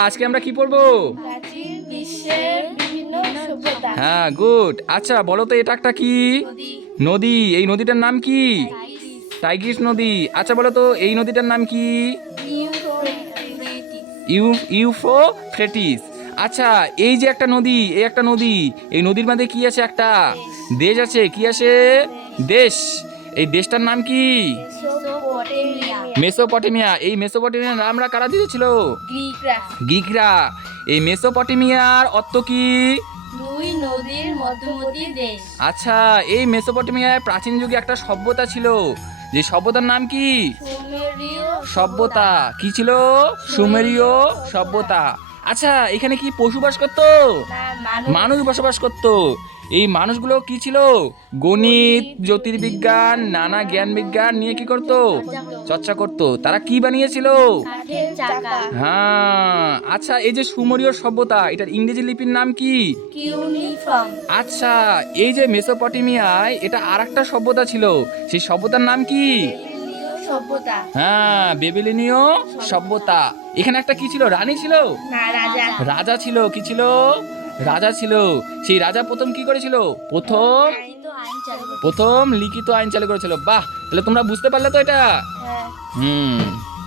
আজকে আমরা কি পড়বো? প্রাচীন বিশ্বের বিভিন্ন সভ্যতা। হ্যাঁ, গুড। আচ্ছা বলো তো এটা একটা কি নদী? এই নদীটার নাম কি? টাইগ্রিস নদী। আচ্ছা বলো তো এই নদীটার নাম কি? ইউফ্রেটিস। আচ্ছা এই যে একটা নদী, এই একটা নদী, এই নদীর মধ্যে কি আছে? একটা দেশ আছে। কি আছে? দেশ। এই দেশটার নাম কি? মেসোপটেমিয়া। এই মেসোপটেমিয়ার নামরা কারা দিয়েছিল? গ্রিকরা। এই মেসোপটেমিয়ার অর্থ কি? দুই নদীর মধ্যবর্তী দেশ। আচ্ছা এই মেসোপটেমিয়ায় প্রাচীন যুগে একটা সভ্যতা ছিল, যে সভ্যতার নাম কি? সুমেরীয় সভ্যতা। কি ছিল? সুমেরীয় সভ্যতা। আচ্ছা এখানে কি পশু বাস করতো? মানুষ বসবাস করতো। এই মানুষগুলো কি ছিল? গণিত, জ্যোতির্বিজ্ঞান, নানা জ্ঞান বিজ্ঞান নিয়ে কি করতো? চর্চা করতো। তারা কি বানিয়েছিল? কাঠের চাকা। হ্যাঁ। আচ্ছা এই যে সুমেরীয় সভ্যতা, এটার ইংরেজি লিপির নাম কি? কিউনিফর্ম। আচ্ছা এই যে মেসোপটেমিয়ায় এটা আরেকটা সভ্যতা ছিল, সেই সভ্যতার নাম কি? সভ্যতা। হ্যাঁ, বেবিলনীয় সভ্যতা। এখানে একটা কি ছিল? রানী ছিল? না, রাজা। রাজা ছিল। কি ছিল? রাজা ছিল। সেই রাজা প্রথম কি করেছিল? প্রথম লিখিত আইন চালু করেছিল। বাহ, তাহলে তোমরা বুঝতে পারলে তো এটা? হ্যাঁ। হুম।